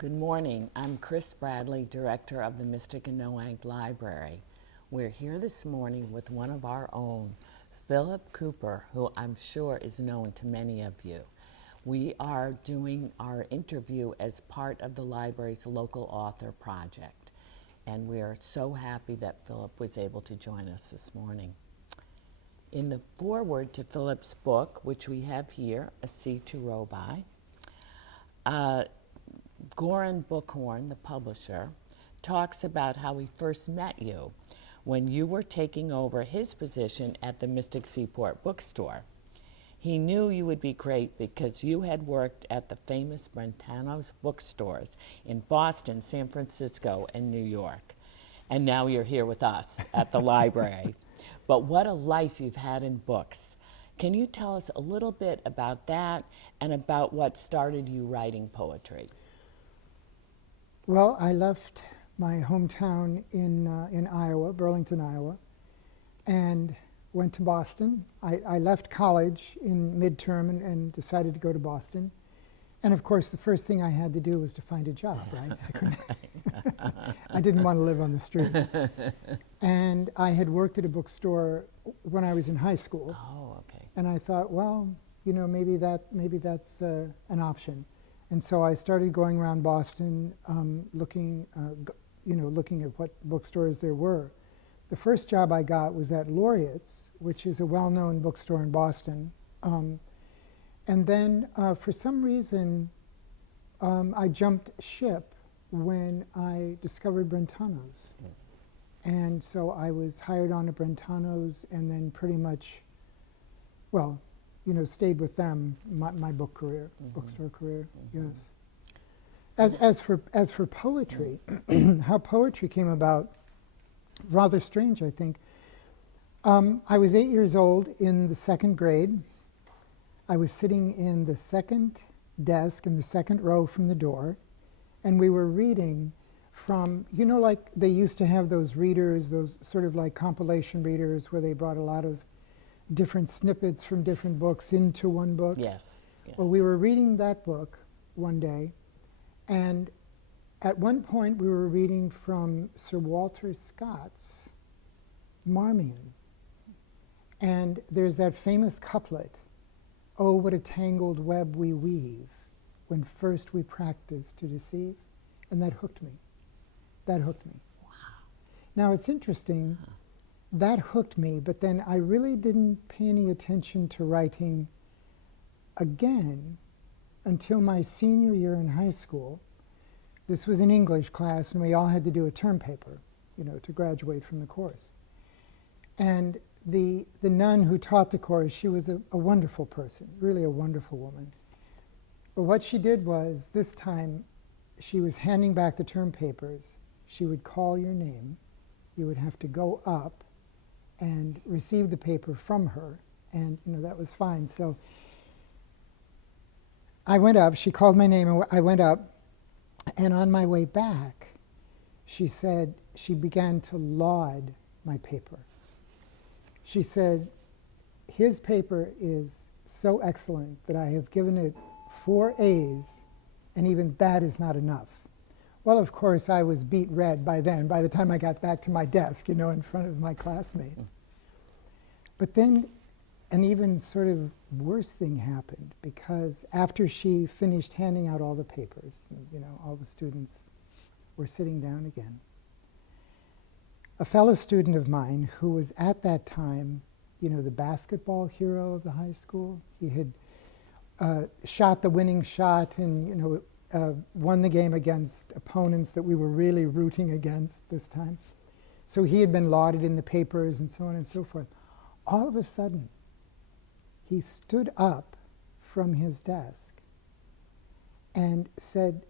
Good morning. I'm Chris Bradley, Director of the Mystic Noank Library. We're here this morning with one of our own, Philip Kuepper, who I'm sure is known to many of you. We are doing our interview as part of the library's local author project, and we are so happy that Philip was able to join us this morning. In the foreword to Philip's book, which we have here, A Sea to Row By, Goran Bookhorn, the publisher, talks about how he first met you when you were taking over his position at the Mystic Seaport bookstore. He knew you would be great because you had worked at the famous Brentano's bookstores in Boston, San Francisco, and New York. And now you're here with us at the library. But what a life you've had in books. Can you tell us a little bit about that and about what started you writing poetry? Well, I left my hometown in Iowa, Burlington, Iowa, and went to Boston. I left college in midterm and decided to go to Boston. And of course, the first thing I had to do was to find a job, right? I couldn't. I didn't want to live on the street. And I had worked at a bookstore when I was in high school. Oh, okay. And I thought, well, you know, maybe that's an option. And so I started going around Boston, looking at what bookstores there were. The first job I got was at Laureate's, which is a well-known bookstore in Boston. And then, for some reason, I jumped ship when I discovered Brentano's. And so I was hired on at Brentano's and then pretty much, well, stayed with them, my book career, bookstore career, yes. As for poetry, how poetry came about, rather strange, I think. I was 8 years old in the second grade. I was sitting in the second desk in the second row from the door, and we were reading from, like they used to have those readers, those sort of like compilation readers where they brought a lot of different snippets from different books into one book. Yes. Well, we were reading that book one day, and at one point we were reading from Sir Walter Scott's Marmion. And there's that famous couplet, "Oh, what a tangled web we weave, when first we practice to deceive." And that hooked me. That hooked me. Wow. Now, it's interesting. That hooked me, but then I really didn't pay any attention to writing again until my senior year in high school. This was an English class, and we all had to do a term paper, to graduate from the course. And the nun who taught the course, she was a wonderful person, really a wonderful woman. But what she did was, this time, she was handing back the term papers. She would call your name. You would have to go up and receive the paper from her, and that was fine. So I went up, she called my name, and I went up, and on my way back, she said, she began to laud my paper. She said, "His paper is so excellent that I have given it 4 A's, and even that is not enough." Well, of course, I was beat red by then, by the time I got back to my desk, in front of my classmates. But then an even sort of worse thing happened, because after she finished handing out all the papers, all the students were sitting down again, a fellow student of mine who was at that time, the basketball hero of the high school, he had shot the winning shot and, won the game against opponents that we were really rooting against this time. So he had been lauded in the papers and so on and so forth. All of a sudden, he stood up from his desk and said,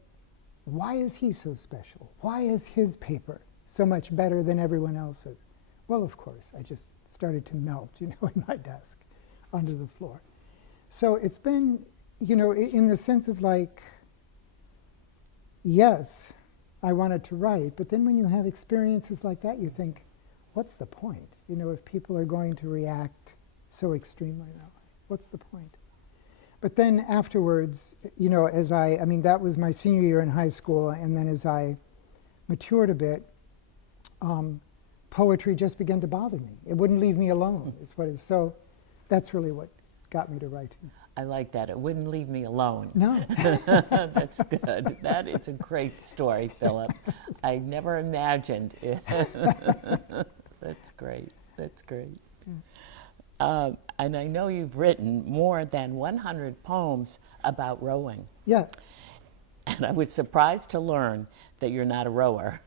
"Why is he so special? Why is his paper so much better than everyone else's?" Well, of course, I just started to melt, in my desk onto the floor. So it's been, in the sense of like, yes, I wanted to write, but then when you have experiences like that, you think, what's the point? If people are going to react so extremely that way, what's the point? But then afterwards, I mean, that was my senior year in high school, and then as I matured a bit, poetry just began to bother me. It wouldn't leave me alone, is what it is. So that's really what got me to writing. I like that. It wouldn't leave me alone. No. That's good. That is a great story, Philip. I never imagined it. That's great. That's great. And I know you've written more than 100 poems about rowing. Yes. And I was surprised to learn that you're not a rower.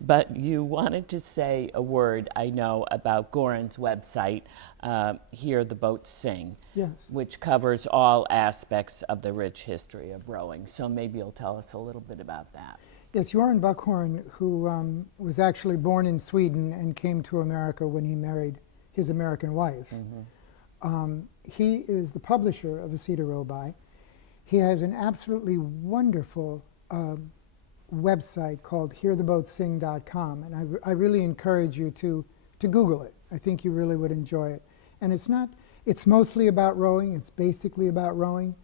But you wanted to say a word, I know, about Goran's website, Hear the Boats Sing, Yes. which covers all aspects of the rich history of rowing. So maybe you'll tell us a little bit about that. Yes, Göran Buckhorn, who was actually born in Sweden and came to America when he married his American wife. He is the publisher of Asita Robai. He has an absolutely wonderful website called heartheboatsing.com, and I really encourage you to Google it. I think you really would enjoy it. And it's mostly about rowing, it's basically about rowing,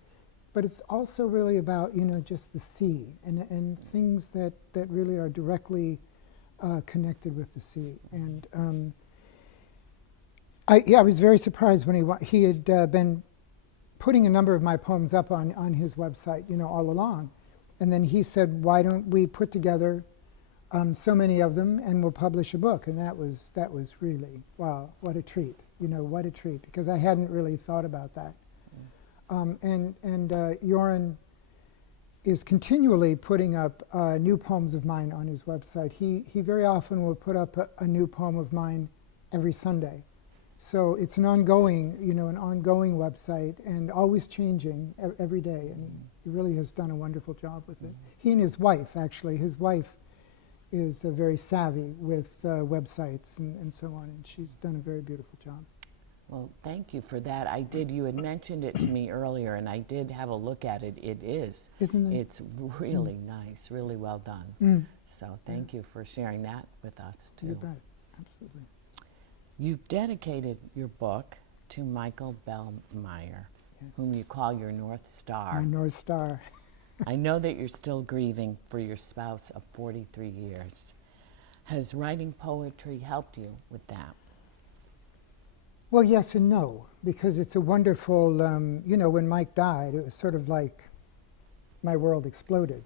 but it's also really about, just the sea and things that really are directly connected with the sea. And I was very surprised when he had been putting a number of my poems up on his website, all along. And then he said, why don't we put together so many of them and we'll publish a book? And that was really, wow, what a treat, what a treat, because I hadn't really thought about that. And Göran is continually putting up new poems of mine on his website. He very often will put up a new poem of mine every Sunday. So it's an ongoing website and always changing every day. And he really has done a wonderful job with it. He and his wife, actually, his wife is very savvy with websites and so on, and she's done a very beautiful job. Well, thank you for that. You had mentioned it to me earlier, and I did have a look at it. It is. Isn't it? It's really nice, really well done. So thank you for sharing that with us, too. You bet, absolutely. You've dedicated your book to Michael Bellmeyer, Yes. whom you call your North Star. My North Star. I know that you're still grieving for your spouse of 43 years. Has writing poetry helped you with that? Well, yes and no, because it's a wonderful, when Mike died, it was sort of like my world exploded.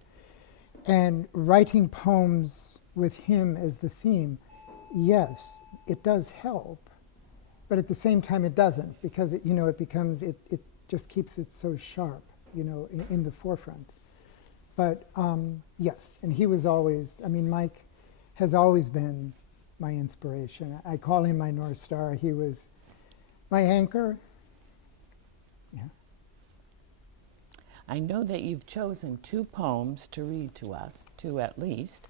And writing poems with him as the theme, yes, it does help, but at the same time it doesn't, because it just keeps it so sharp, in the forefront. But yes, and he was always, Mike has always been my inspiration. I call him my North Star. He was my anchor. Yeah. I know that you've chosen 2 poems to read to us, 2 at least.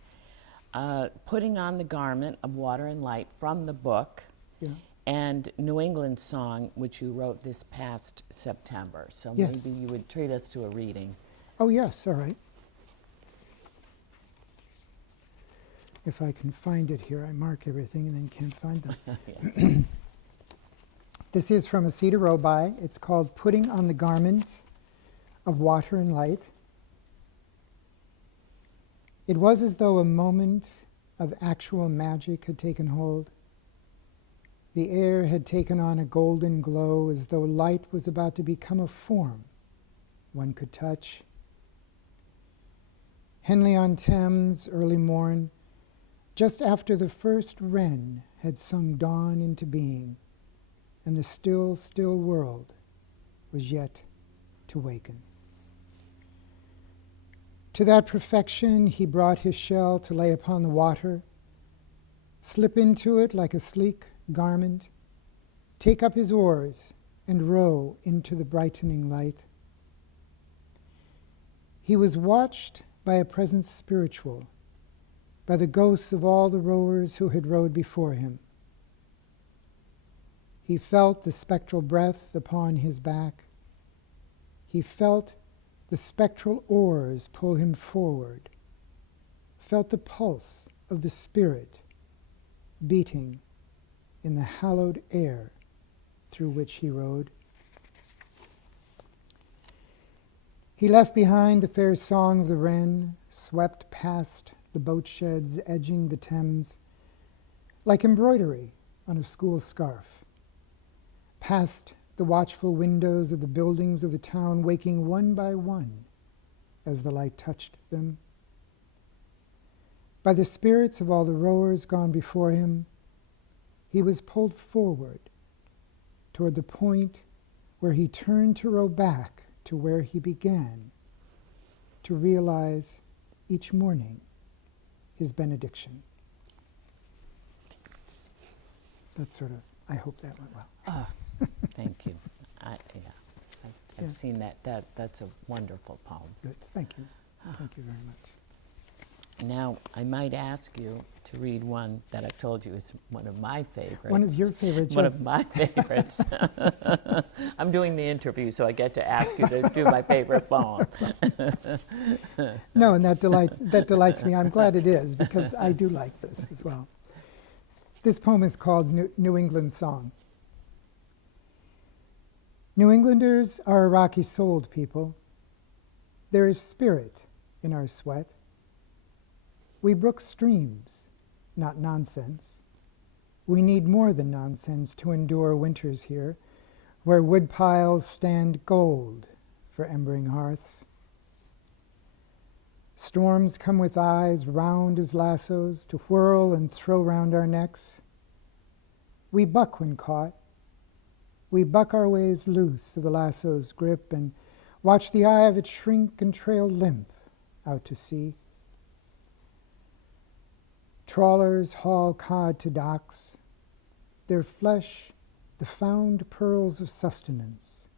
Putting on the Garment of Water and Light from the book, Yeah. and New England Song, which you wrote this past September. So Yes. maybe you would treat us to a reading. Oh, yes, all right. If I can find it here, I mark everything and then can't find them. Yeah. This is from Asita Robai. It's called Putting on the Garment of Water and Light. It was as though a moment of actual magic had taken hold. The air had taken on a golden glow, as though light was about to become a form one could touch. Henley-on-Thames, early morn, just after the first wren had sung dawn into being, and the still, still world was yet to waken. To that perfection he brought his shell to lay upon the water, slip into it like a sleek garment, take up his oars and row into the brightening light. He was watched by a presence spiritual, by the ghosts of all the rowers who had rowed before him. He felt the spectral breath upon his back. He felt the spectral oars pull him forward, felt the pulse of the spirit beating in the hallowed air through which he rode. He left behind the fair song of the wren, swept past the boat sheds edging the Thames, like embroidery on a school scarf, past the watchful windows of the buildings of the town, waking one by one as the light touched them. By the spirits of all the rowers gone before him, he was pulled forward toward the point where he turned to row back to where he began, to realize each morning his benediction. That's sort of, I hope that went well. Thank you. I've Yeah. seen that. That's a wonderful poem. Good, thank you. Thank you very much. Now, I might ask you to read one that I've told you is one of my favorites. One of your favorites. One yes. of my favorites. I'm doing the interview, so I get to ask you to do my favorite poem. No, and that delights me. I'm glad it is, because I do like this as well. This poem is called New England Song. New Englanders are a rocky-souled people. There is spirit in our sweat. We brook streams, not nonsense. We need more than nonsense to endure winters here, where wood piles stand gold for embering hearths. Storms come with eyes round as lassos to whirl and throw round our necks. We buck when caught. We buck our ways loose of the lasso's grip and watch the eye of it shrink and trail limp out to sea. Trawlers haul cod to docks, their flesh the found pearls of sustenance,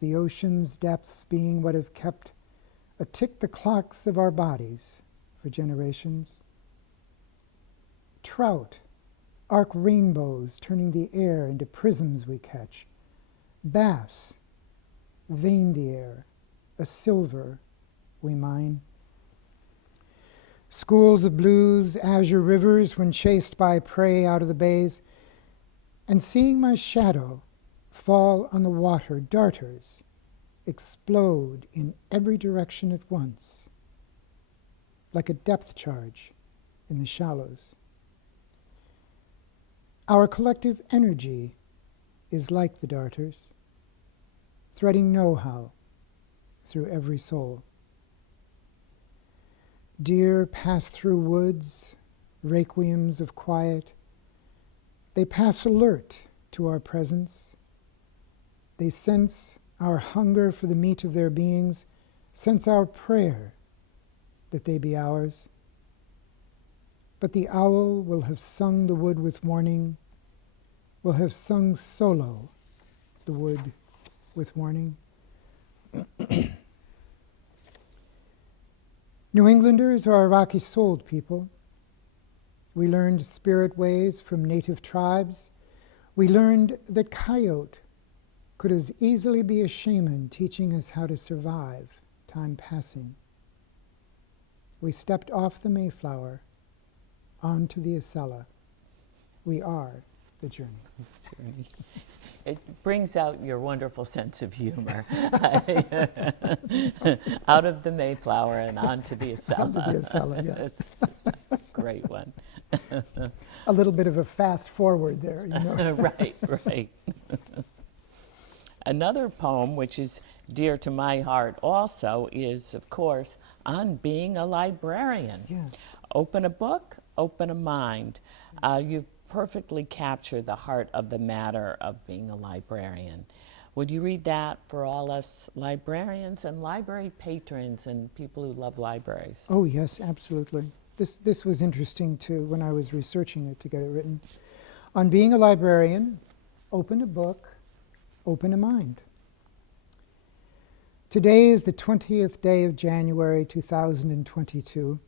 the ocean's depths being what have kept a-tick the clocks of our bodies for generations. Trout arc rainbows, turning the air into prisms we catch. Bass vein the air, a silver we mine. Schools of blues, azure rivers when chased by prey out of the bays, and seeing my shadow fall on the water, darters explode in every direction at once, like a depth charge in the shallows. Our collective energy is like the darters, threading know-how through every soul. Deer pass through woods, requiems of quiet. They pass alert to our presence. They sense our hunger for the meat of their beings, sense our prayer that they be ours. But the owl will have sung the wood with warning, will have sung solo the wood with warning. New Englanders are a rocky-souled people. We learned spirit ways from native tribes. We learned that coyote could as easily be a shaman teaching us how to survive time passing. We stepped off the Mayflower onto the Acela. We are the journey. It brings out your wonderful sense of humor. Out of the Mayflower and onto the Acela. Onto the Acela, yes. It's just a great one. A little bit of a fast forward there, you know. Right. Another poem which is dear to my heart also is, of course, on being a librarian. Yeah. Open a book, open a mind. You've perfectly captured the heart of the matter of being a librarian. Would you read that for all us librarians and library patrons and people who love libraries? Oh, yes, absolutely. This was interesting, too, when I was researching it to get it written. On being a librarian, open a book, open a mind. Today is the 20th day of January 2022.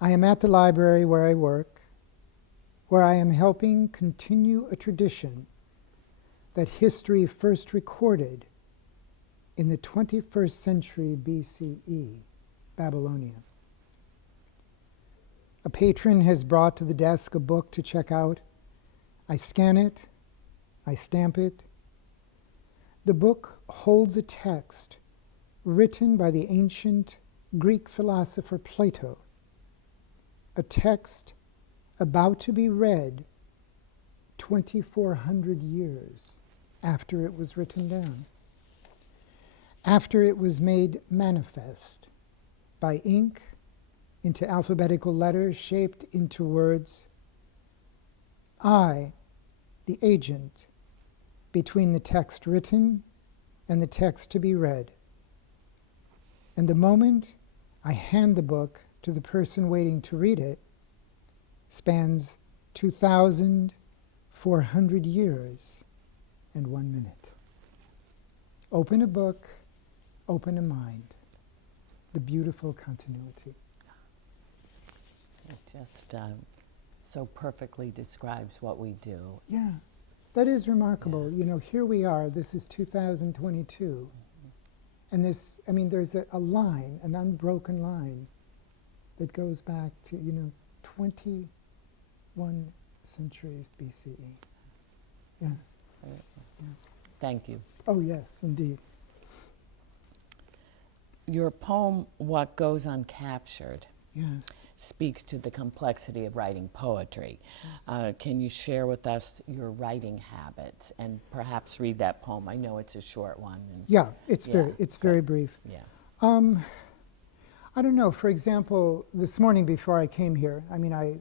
I am at the library where I work, where I am helping continue a tradition that history first recorded in the 21st century BCE, Babylonia. A patron has brought to the desk a book to check out. I scan it, I stamp it. The book holds a text written by the ancient Greek philosopher Plato, a text about to be read 2,400 years after it was written down, after it was made manifest by ink into alphabetical letters shaped into words. I, the agent between the text written and the text to be read. And the moment I hand the book to the person waiting to read it spans 2,400 years and 1 minute. Open a book, open a mind. The beautiful continuity. It just so perfectly describes what we do. Yeah, that is remarkable. You know, here we are, this is 2022. And this, I mean, there's a line, an unbroken line that goes back to, 21 centuries BCE. Yes. Yeah. Thank you. Oh, yes, indeed. Your poem, What Goes Uncaptured, Yes. speaks to the complexity of writing poetry. Can you share with us your writing habits and perhaps read that poem? I know it's a short one. And Yeah, it's very brief. Yeah. I don't know. For example, this morning before I came here, I mean,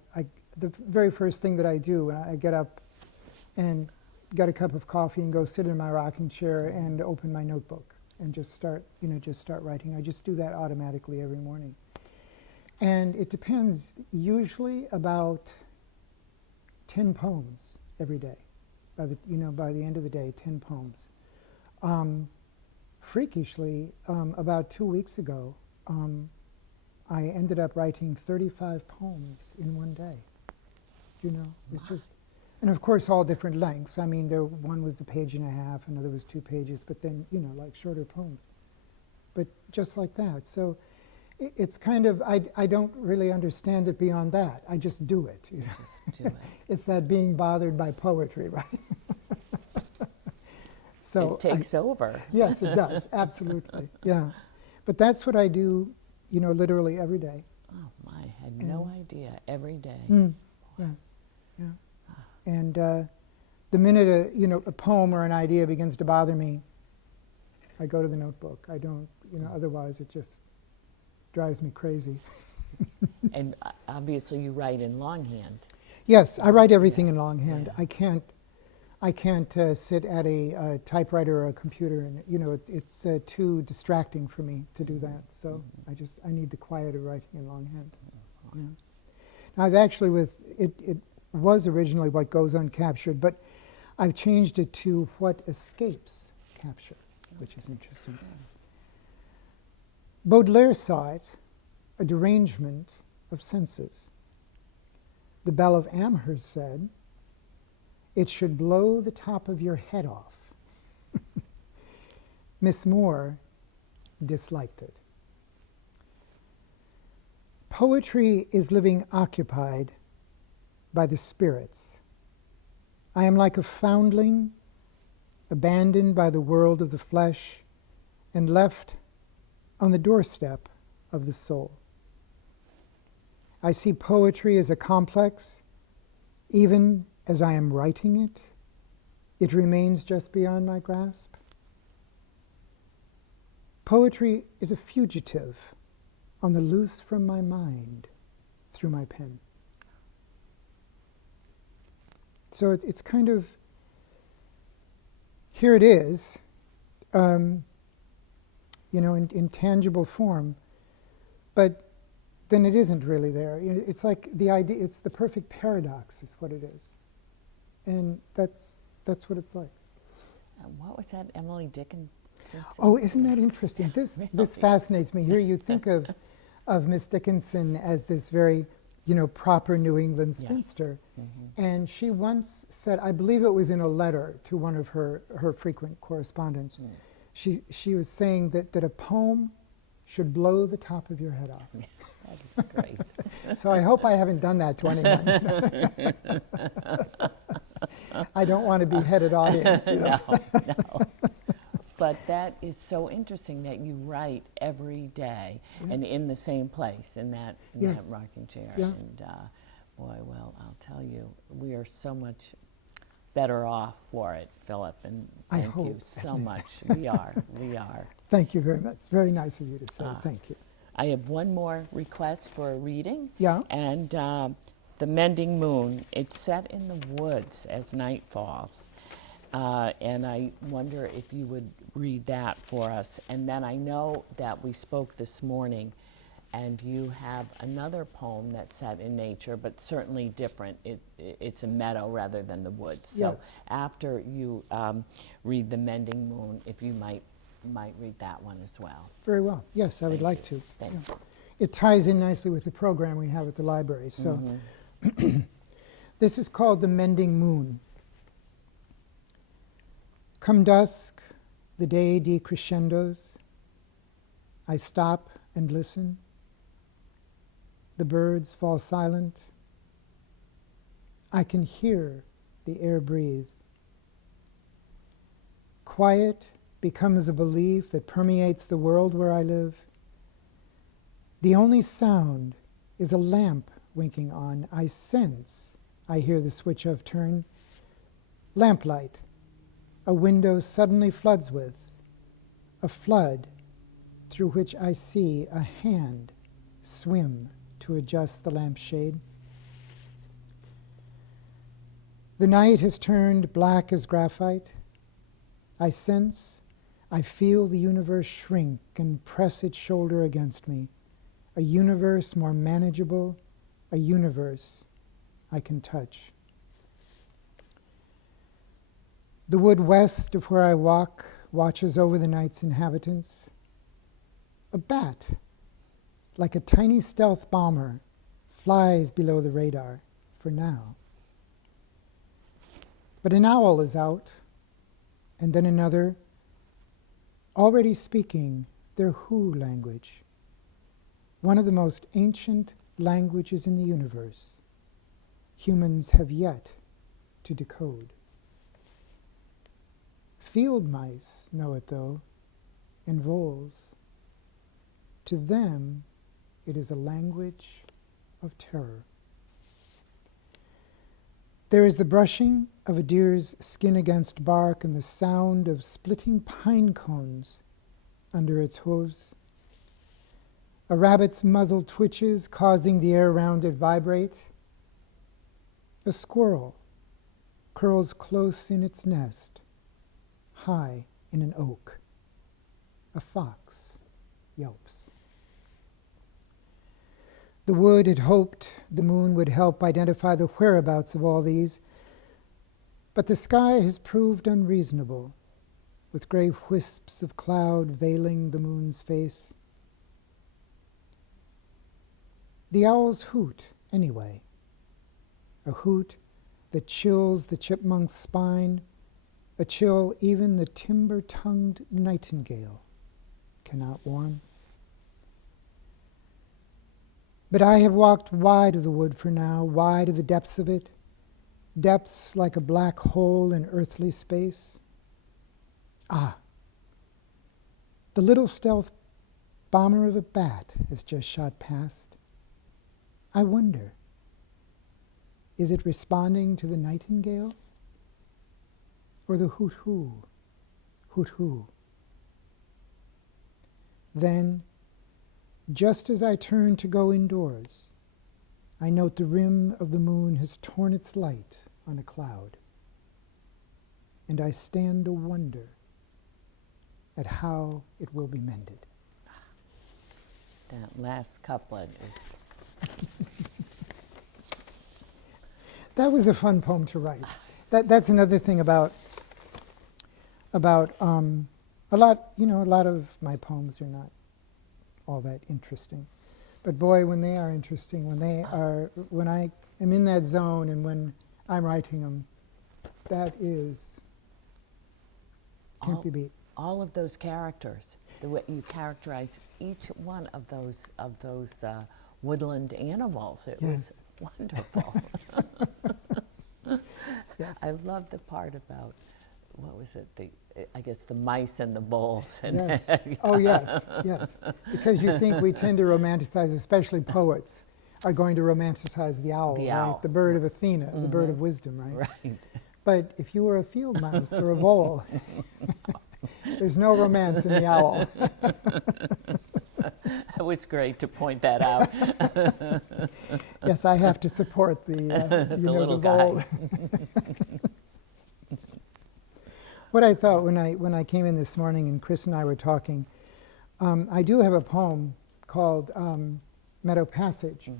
the very first thing that I do when I get up and get a cup of coffee and go sit in my rocking chair and open my notebook and just start writing. I just do that automatically every morning. And it depends, usually about 10 poems every day. By the end of the day, 10 poems. Freakishly, about 2 weeks ago, I ended up writing 35 poems in one day. It's just, and of course all different lengths. I mean, one was a page and a half, another was 2 pages, but then, like shorter poems. But just like that. So it's kind of, I don't really understand it beyond that. I just do it. Just do it. It's that being bothered by poetry, right? So it takes over. Yes, it does, absolutely, yeah. But that's what I do, literally every day. Oh, I had no idea. Every day. Yes, yeah. And the minute a poem or an idea begins to bother me, I go to the notebook. I don't, otherwise it just drives me crazy. And obviously you write in longhand. Yes, I write everything in longhand. Yeah. I can't sit at a typewriter or a computer, and it's too distracting for me to do that. So I need the quiet of writing in longhand. Yeah. Now I've actually it was originally What Goes Uncaptured, but I've changed it to What Escapes Capture, which is interesting. Baudelaire saw it, a derangement of senses. The Belle of Amherst said, it should blow the top of your head off. Miss Moore disliked it. Poetry is living occupied by the spirits. I am like a foundling, abandoned by the world of the flesh and left on the doorstep of the soul. I see poetry as a complex. Even as I am writing it, it remains just beyond my grasp. Poetry is a fugitive on the loose from my mind through my pen. So it's kind of, here it is, in tangible form, but then it isn't really there. It's like the idea, it's the perfect paradox is what it is. And that's what it's like. What was that, Emily Dickinson? Oh, isn't that interesting? This fascinates me. Here you think of Miss Dickinson as this very, proper New England spinster. Yes. And she once said, I believe it was in a letter to one of her frequent correspondents, she was saying that a poem should blow the top of your head off. That is great. So I hope I haven't done that to anyone. I don't want to be headed audience. No. But that is so interesting that you write every day and in the same place, in that Yes. rocking chair. Yeah. And boy, well, I'll tell you, we are so much better off for it, Philip, and I thank you hope, so at least. much. We are. Thank you very much. It's very nice of you to say. Thank you. I have one more request for a reading. Yeah. And The Mending Moon. It's set in the woods as night falls. And I wonder if you would read that for us. And then I know that we spoke this morning, and you have another poem that's set in nature, but certainly different. It's a meadow rather than the woods. So Yes. after you read The Mending Moon, if you might read that one as well. Very well. Yes, I would Thank like you. to. Thank Yeah. you. It ties in nicely with the program we have at the library. So this is called The Mending Moon. Come dusk, the day decrescendos. I stop and listen. The birds fall silent. I can hear the air breathe. Quiet becomes a belief that permeates the world where I live. The only sound is a lamp winking on. I sense I hear the switch of turn. Lamplight, a window suddenly floods with, a flood through which I see a hand swim to adjust the lampshade. The night has turned black as graphite. I sense, I feel the universe shrink and press its shoulder against me. A universe more manageable, a universe I can touch. The wood west of where I walk watches over the night's inhabitants. A bat, like a tiny stealth bomber, flies below the radar for now. But an owl is out, and then another, already speaking their Hu language, one of the most ancient languages in the universe. Humans have yet to decode. Field mice know it, though, and voles. To them, it is a language of terror. There is the brushing of a deer's skin against bark and the sound of splitting pine cones under its hooves. A rabbit's muzzle twitches, causing the air around it vibrate. A squirrel curls close in its nest, high in an oak. A fox yelps. The wood had hoped the moon would help identify the whereabouts of all these, but the sky has proved unreasonable, with gray wisps of cloud veiling the moon's face. The owls hoot anyway, a hoot that chills the chipmunk's spine, a chill even the timber-tongued nightingale cannot warm. But I have walked wide of the wood for now, wide of the depths of it, depths like a black hole in earthly space. Ah, the little stealth bomber of a bat has just shot past. I wonder, is it responding to the nightingale? Or the hoot-hoo, hoot-hoo? Then, just as I turn to go indoors, I note the rim of the moon has torn its light on a cloud, and I stand to wonder at how it will be mended. That last couplet is... That was a fun poem to write. That's another thing about a lot of my poems are not all that interesting. But boy, when they are interesting, when I am in that zone and when I'm writing them, that can't be beat. All of those characters, the way you characterize each one of those woodland animals, it was wonderful. Yes. I love the part about what was it? I guess the mice and the bulls. And Yes. Oh, yes, yes. Because you think we tend to romanticize, especially poets, are going to romanticize the owl, The right? owl. The bird of Athena, the bird of wisdom, right? Right. But if you were a field mouse or a vole, there's no romance in the owl. It's great to point that out. Yes, I have to support the, The little guy. vole. What I thought when I came in this morning and Chris and I were talking, I do have a poem called Meadow Passage,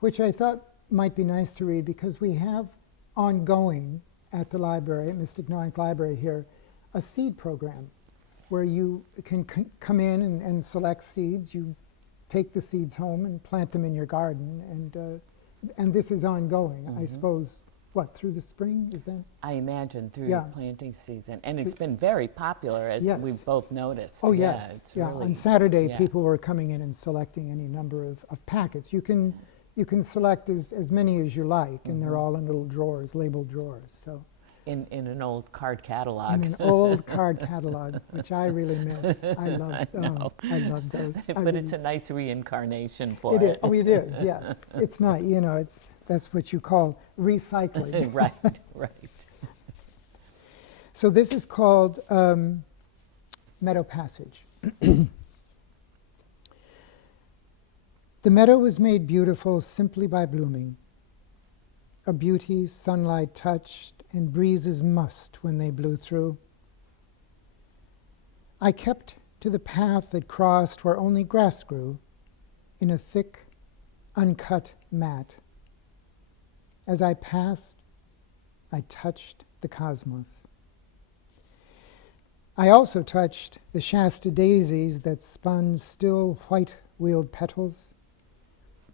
which I thought might be nice to read because we have ongoing at the library, at Mystic Noank Library here, a seed program where you can come in and select seeds. You take the seeds home and plant them in your garden, and this is ongoing. I suppose, what, through the spring, is that? I imagine through Yeah. the planting season. And it's been very popular, as Yes. we've both noticed. Oh, Yeah, yes. it's Yeah. really, On Saturday, yeah. people were coming in and selecting any number of packets. You can select as many as you like, and they're all in little drawers, labeled drawers. So In an old card catalog. in an old card catalog, which I really miss. I love. I love those. But it's a nice reincarnation for It is. it. Oh, it is. Yes. It's not. That's what you call recycling. Right, right. So this is called Meadow Passage. The meadow was made beautiful simply by blooming, a beauty sunlight touched and breezes mussed when they blew through. I kept to the path that crossed where only grass grew, in a thick, uncut mat. As I passed, I touched the cosmos. I also touched the Shasta daisies that spun still white-wheeled petals.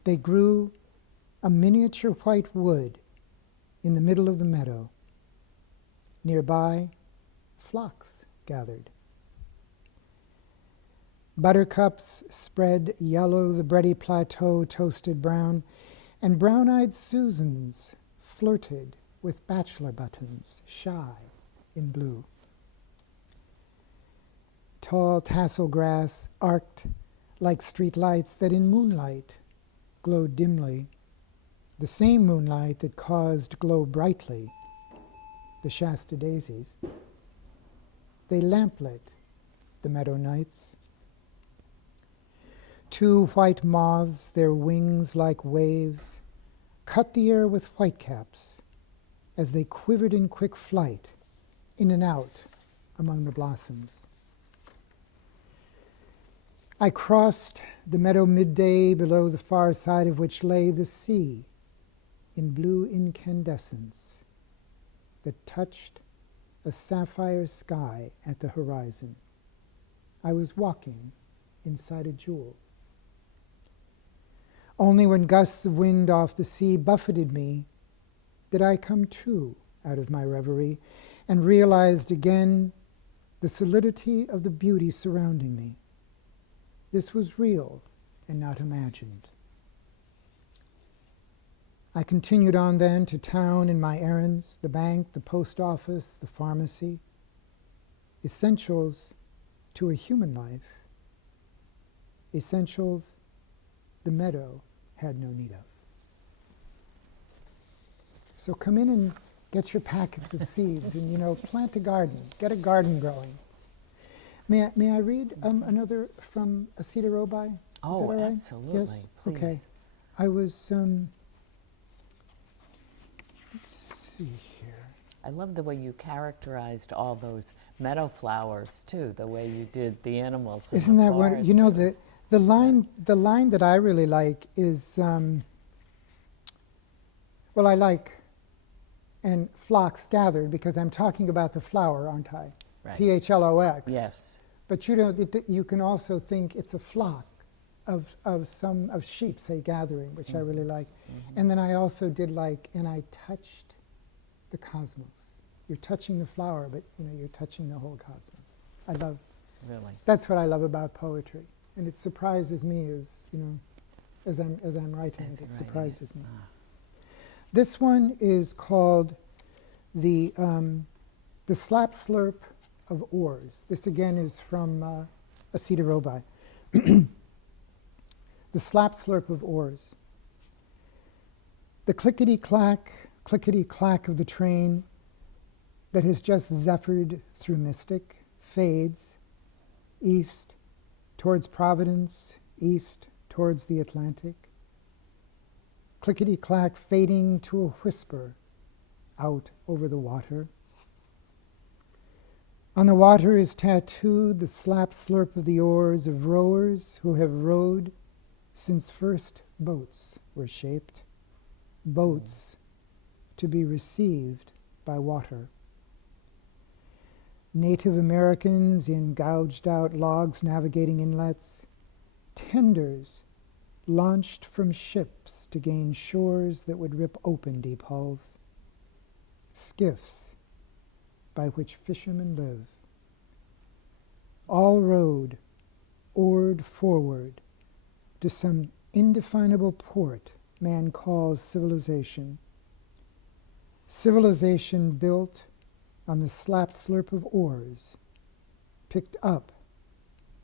They grew a miniature white wood in the middle of the meadow. Nearby, flocks gathered. Buttercups spread yellow the bready plateau toasted brown, and brown-eyed Susans flirted with bachelor buttons, shy in blue. Tall tassel grass arced like street lights that in moonlight glowed dimly, the same moonlight that caused glow brightly the Shasta daisies. They lamplit the meadow nights. Two white moths, their wings like waves, cut the air with whitecaps as they quivered in quick flight, in and out among the blossoms. I crossed the meadow midday, below the far side of which lay the sea in blue incandescence that touched a sapphire sky at the horizon. I was walking inside a jewel. Only when gusts of wind off the sea buffeted me did I come to out of my reverie and realized again the solidity of the beauty surrounding me. This was real and not imagined. I continued on then to town in my errands, the bank, the post office, the pharmacy, essentials to a human life, essentials the meadow had no need of. So come in and get your packets of seeds and, plant a garden, get a garden growing. May I read another from Asita Robai? Is that all right? Absolutely. Yes? Please. Okay. I was, let's see here. I love the way you characterized all those meadow flowers too, the way you did the animals. in Isn't the that forest. wonderful? The line that I really like is, well, I like, and flocks gathered, because I'm talking about the flower, aren't I? Right. PHLOX. Yes. But you can also think it's a flock of sheep, say, gathering, which I really like. And then I also did and I touched the cosmos. You're touching the flower, but you're touching the whole cosmos. I love. Really. That's what I love about poetry, and it surprises me as I'm writing As it. It you're surprises writing me. This one is called the The slap slurp of oars. This again is from Asita Robai. The slap slurp of oars. The clickety-clack of the train that has just zephyred through Mystic fades east towards Providence, east towards the Atlantic. Clickety-clack fading to a whisper out over the water. On the water is tattooed the slap slurp of the oars of rowers who have rowed since first boats were shaped, boats to be received by water. Native Americans in gouged out logs navigating inlets, tenders launched from ships to gain shores that would rip open deep hulls, skiffs by which fishermen live. All rowed, oared forward to some indefinable port man calls civilization. Civilization built on the slap slurp of oars, picked up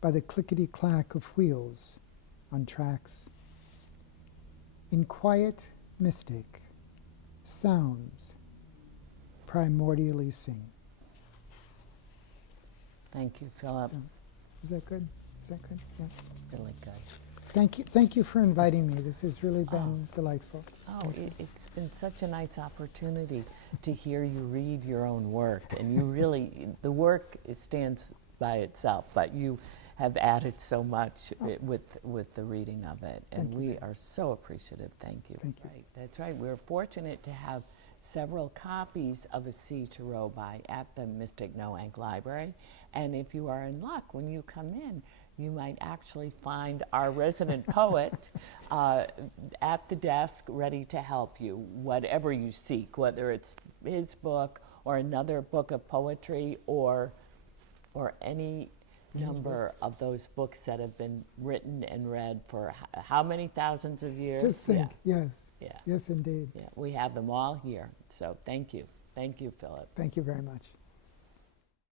by the clickety-clack of wheels on tracks. In quiet Mystic, sounds primordially sing. Thank you, Philip. So, is that good? Is that good? Yes. Really good. Thank you for inviting me. This has really been delightful. Oh, it's been such a nice opportunity to hear you read your own work. And you really, the work stands by itself, but you have added so much with the reading of it. And we are so appreciative. Thank you. Thank you. Right, that's right. We're fortunate to have several copies of A Sea to Row By at the Mystic Noank Library. And if you are in luck, when you come in, you might actually find our resident poet at the desk ready to help you, whatever you seek, whether it's his book or another book of poetry or any number of those books that have been written and read for how many thousands of years? Just think, yes. Yeah. Yes, indeed. Yeah, we have them all here. So thank you. Thank you, Philip. Thank you very much.